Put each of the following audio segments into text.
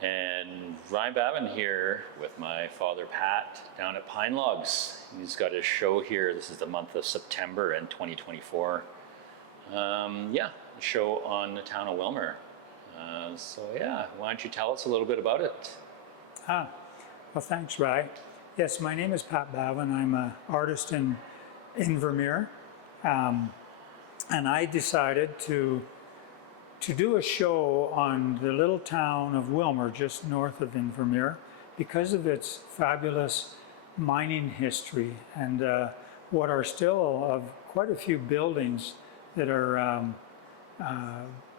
And Ryan Bavin here with my father Pat down at Pynelogs. He's got a show here. This is the month of September in 2024. A show on the town of Wilmer. Why don't you tell us a little bit about it? Well, thanks, Ry. Yes, my name is Pat Bavin. I'm an artist in Invermere. And I decided to do a show on the little town of Wilmer, just north of Invermere, because of its fabulous mining history and what are still of quite a few buildings that are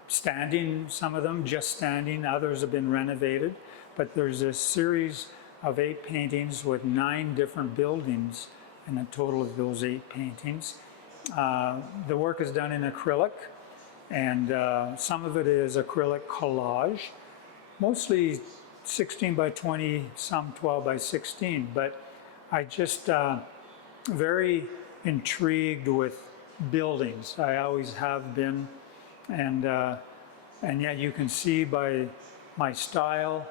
standing, some of them just standing, others have been renovated, but there's a series of 8 paintings with 9 different buildings in a total of those 8 paintings. The work is done in acrylic, and some of it is acrylic collage, mostly 16 by 20, some 12 by 16, but I just very intrigued with buildings. I always have been, and yet you can see by my style,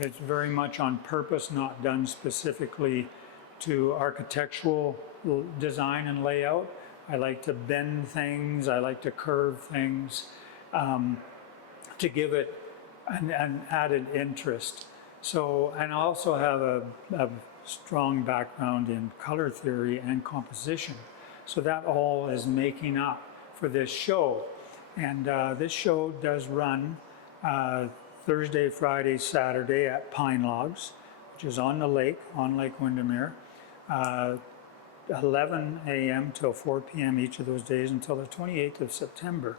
it's very much on purpose, not done specifically to architectural design and layout. I like to bend things, I like to curve things to give it an added interest. So, and I also have a strong background in color theory and composition. So that all is making up for this show. And this show does run Thursday, Friday, Saturday at Pynelogs, which is on the lake, on Lake Windermere. 11 a.m. till 4 p.m. each of those days until the 28th of September.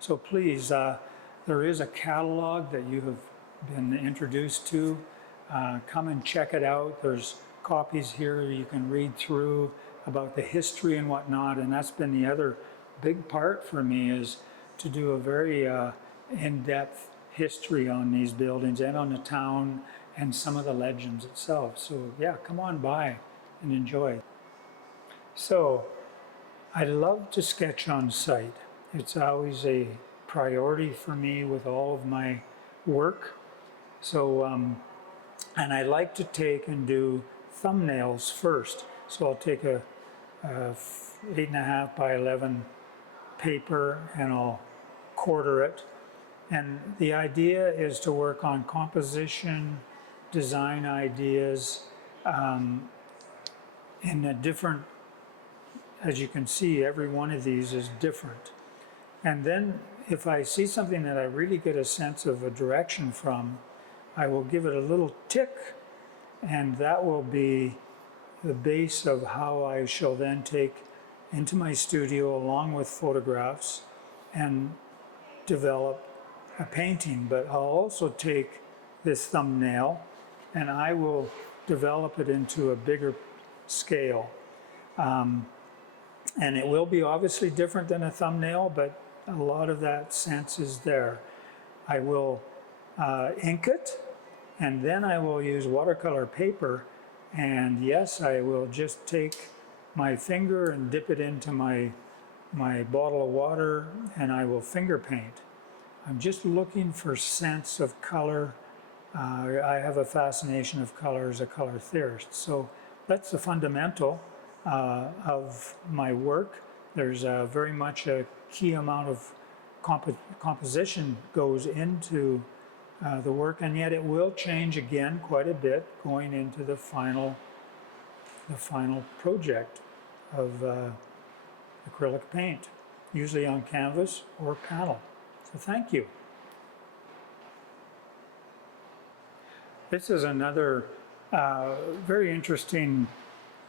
So please, there is a catalog that you have been introduced to. Come and check it out. There's copies here you can read through about the history and whatnot, and that's been the other big part for me, is to do a very in-depth history on these buildings and on the town and some of the legends itself. So yeah, come on by and enjoy. So, I love to sketch on site. It's always a priority for me with all of my work. So, and I like to take and do thumbnails first. So I'll take a 8.5 by 11 paper and I'll quarter it. And the idea is to work on composition, design ideas, in a different, as you can see, every one of these is different. And then if I see something that I really get a sense of a direction from, I will give it a little tick, and that will be the base of how I shall then take into my studio along with photographs and develop a painting. But I'll also take this thumbnail and I will develop it into a bigger scale. And it will be obviously different than a thumbnail, but a lot of that sense is there. I will ink it, and then I will use watercolor paper, and yes, I will just take my finger and dip it into my bottle of water, and I will finger paint. I'm just looking for sense of color. I have a fascination of color as a color theorist, so that's the fundamental of my work. There's very much a key amount of composition goes into the work, and yet it will change again quite a bit going into the final project of acrylic paint, usually on canvas or panel. So thank you. This is another very interesting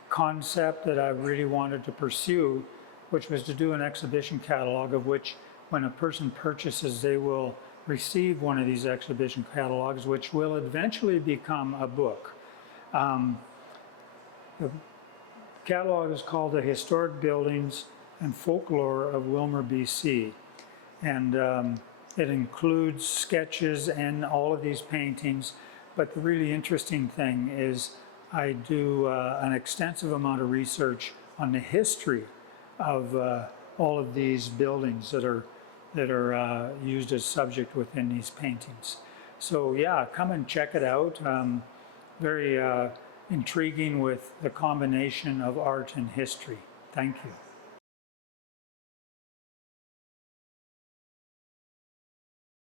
concept that I really wanted to pursue, which was to do an exhibition catalog, of which when a person purchases, they will receive one of these exhibition catalogs, which will eventually become a book. The catalog is called The Historic Buildings and Folklore of Wilmer, BC. And it includes sketches and all of these paintings. But the really interesting thing is I do an extensive amount of research on the history of all of these buildings that are used as subject within these paintings. So yeah, come and check it out. Very intriguing with the combination of art and history. Thank you.